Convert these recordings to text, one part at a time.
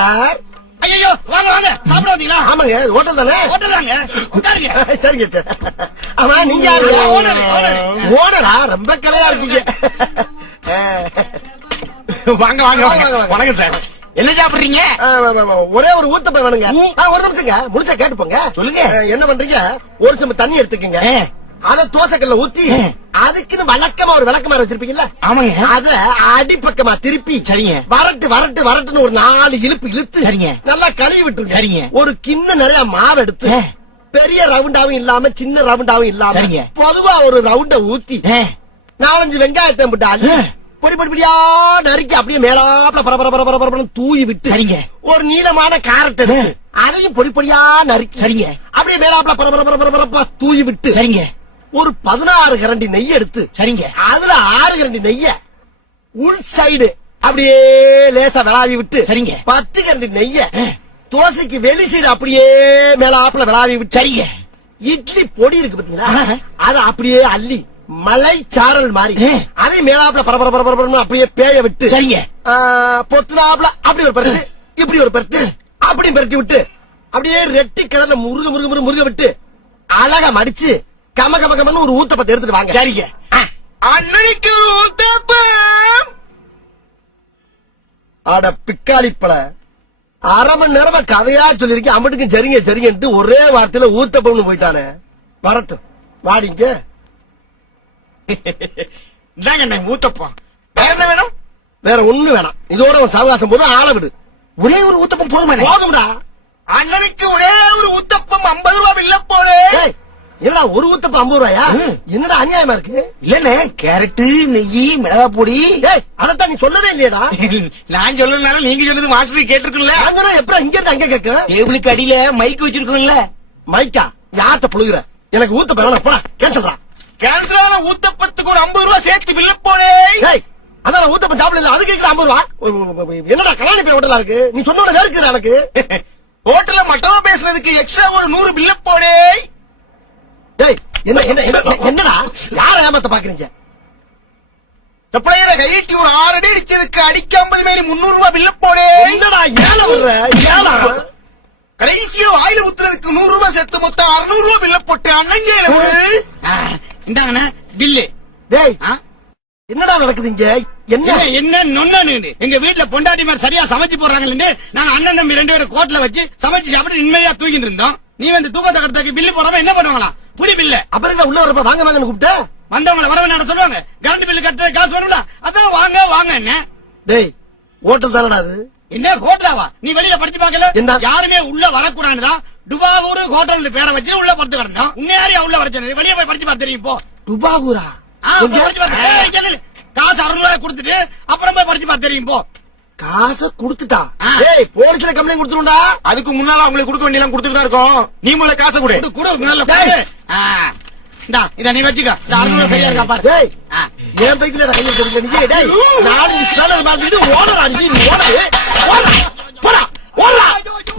Sir. ஐயோ வாங்க வாங்க சாப்பிட வந்தீங்களா? ஆமாங்க, ஹோட்டல் தானே? ஹோட்டல் தாங்க, உட்காருங்க. சரிங்க சார். ஆமா, நீங்க ஓனரா? ரொம்ப கலையா இருக்கீங்க. வாங்க வாங்க வாங்க. வணக்கம் சார். என்ன சாப்பிடுறீங்க? ஒரே ஒரு ஊத்தப்பம் வேணுங்க. ஒரு நிமிஷங்க, முடிச்சா கேட்டு போங்க. சொல்லுங்க. என்ன பண்றீங்க? ஒரு சம்பு தண்ணி எடுத்துக்கங்க. அத தோசைக்கல்ல ஊத்தி அதுக்குன்னு வழக்கமா ஒரு விளக்கமாறு வச்சிருப்பீங்கல்ல? ஆமாங்க. அத அடிப்பக்கமா திருப்பி சரிங்க. வரட்டு வரட்டு வரட்டுன்னு ஒரு 4 இழுப்பு இழுத்து சரிங்க. நல்லா கழுவி விட்டுருங்க. சரிங்க. ஒரு கிண்ணம் நிறைய மாவு எடுத்து பெரிய ரவுண்டாவும் இல்லாம சின்ன ரவுண்டாவும் இல்லாம சரிங்க. பொதுவா ஒரு ரவுண்ட ஊத்தி 4-5 வெங்காயத்தை போட்டு அள்ளி பொடி பொடி பொடியா நறுக்கி அப்படியே மேலாப்ல பரபர தூவி விட்டு சரிங்க. ஒரு நீளமான கேரட் எடுத்து அதையும் பொடி பொடியா நறுக்கி சரிங்க. அப்படியே மேலாப்ல பரபர தூவி விட்டு சரிங்க. ஒரு 16 கரண்டி நெய் எடுத்து சரிங்க. அதுல 6 கரண்டி நெய்ய உள் சைடு அப்படியே லேசா விளாவி விட்டு சரிங்க. 10 கரண்டி நெய்ய தோசைக்கு வெளி சைடு அப்படியே மேலாப்ல விளாவி விட்டு சரிங்க. இட்லி பொடி இருக்கு பாத்தீங்களா, அத அப்படியே அள்ளி மலை சாரல் மாதிரி அதை மேலாப்ல பரபர அப்படியே பேய விட்டு சரிங்க. பொத்துனாப்ல அப்படி ஒரு பரட்டு இப்படி ஒரு பரட்டு அப்படி பரட்டி விட்டு அப்படியே ரெட்டி கலர்ல முருக விட்டு அழகா மடிச்சு கம கம கமன்னு ஒரு ஊத்தப்பத்தை எடுத்துட்டு வாங்க. சரிங்க. அன்னைக்கு ஒரு ஊத்தப்பம். அட பிக்காளிப்பழ, அரை மணி நேரமா கதையா சொல்லிருக்கேன். அம்மட்டுக்கும் சரிங்க சரிங்கன்ட்டு ஒரே வார்த்தையில ஊத்தப்பம்னு போயிட்டானே. வரட்டும், வாடிங்க. இந்தாங்க ஊத்தப்பம். வேற என்ன வேணும்? வேற ஒண்ணு வேணாம். இதோட ஒரு சாவகாசம் போது ஆள விடு. ஒரே ஒரு ஊத்தப்பம் போதும். போதும்டா. அண்ணனுக்கு ஒரே ஒரு ஊத்தப்பம் 50 ரூபாய் இல்ல போல. என்னடா ஒரு ஊத்தப்பம் 50 ரூபாயா? என்னடா அநியாயமா இருக்கு? இல்லண்ணே, கேரட் நெய் மிளகா பொடி. அதத்தான் நீ சொல்லவே இல்லையடா. நான் சொல்லனாலும் நீங்க சொன்னது மாஸ்டர் கேட்டிருக்குல்ல. எப்ப இங்க இருந்து அங்க கேட்க? டேபிளுக்கு அடியில மைக் வச்சிருக்கோம்ல. மைக்கா? யார்கிட்ட புழுகுற? எனக்கு ஊத்தப்பம் வேணாம், போடா. கேன்சல்ரா. கேன்சல் ஆன ஊத்தப்பத்துக்கு ஒரு 50 ரூபாய் சேர்த்து பில்ல போலே. அதான் ஊத்தப்பம் சாப்பிடல, அது கேட்கல 50 ரூபா. என்னடா கல்யாணி போய் ஹோட்டலா இருக்கு? நீ சொன்ன வேற இருக்குதா எனக்கு? ஹோட்டல்ல மட்டமா பேசுறதுக்கு எக்ஸ்ட்ரா ஒரு 100 பில்ல போலே. என்னடா யார ஏமாத்த பாக்குறீங்க? சப்ளையரை கையிட்டி ஒரு 6 அடி அடிச்சதுக்கு அடிக்க 50 மேரி 300 ரூபாய் பில்ல போலே. என்னடா ஏழை விடுற? ஏழா கடைசியா வாயில ஊத்துறதுக்கு 100 ரூபாய் சேர்த்து மொத்தம் 600 ரூபாய் பில்ல போட்டு அண்ணங்க இந்தாங்கண்ணா பில்லு. டேய், என்னடா நடக்குது இங்க? என்ன நொன்னு எங்க வீட்டுல பொண்டாட்டி மாதிரி சரியா சமைச்சு போடுறாங்க. நாங்க அண்ணன் தம்பி 2 பேரும் கோட்ல வச்சு சமைச்சு சாப்பிட்டு நிம்மதியா தூக்கிட்டு இருந்தோம். நீ வந்து தூக்கத்தை கடத்தாக்கு பில்லு போடாம என்ன பண்ணுவாங்களா? புடி பில்ல. அப்புறம் உள்ள வரப்ப வாங்க வாங்கன்னு கூப்பிட்ட வந்தவங்களை வரவேன் சொல்லுவாங்க. கரண்ட் பில்லு கட்டுற காசு வரும்ல, அதான் வாங்க வாங்க. என்ன டேய், ஹோட்டல் தானடா அது? என்ன ஹோட்டலாவா? நீ வெளியில படிச்சு பாக்கல? என்ன? யாருமே உள்ள வரக்கூடாதுதான் டுபாகூர் ஹோட்டல் பேரை வச்சு உள்ள படுத்து கிடந்தோம். உன்னையாரியா உள்ள வரச்சது? வெளியே போய் படிச்சு பார்த்து தெரியும். போ. டுபாகூரா? காசு 600 ரூபாய் கொடுத்துட்டு அப்புறம் போய் படிச்சு பார்த்து தெரியும். போ. காசை குடுத்துட்டா? டேய், போலீஸ்ல கம்ப்ளைண்ட் கொடுத்துருண்டா. அதுக்கு முன்னால அவங்களுக்கு கொடுக்க வேண்டியெல்லாம் கொடுத்துட்டு தான் இருக்கோம். நீ முதல்ல காசை கொடு. இத நீ வச்சுக்க. 600 சரியா இருக்கா பாரு. டேய், என் பைக்குல கையில தெரிஞ்சு. டேய், 4 ஸ்பேனர் மாத்திட்டு ஓடறா நீ. ஓடா போடா ஓடா.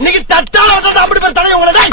இன்னைக்கு தட்டால அப்படி தலைய உங்களை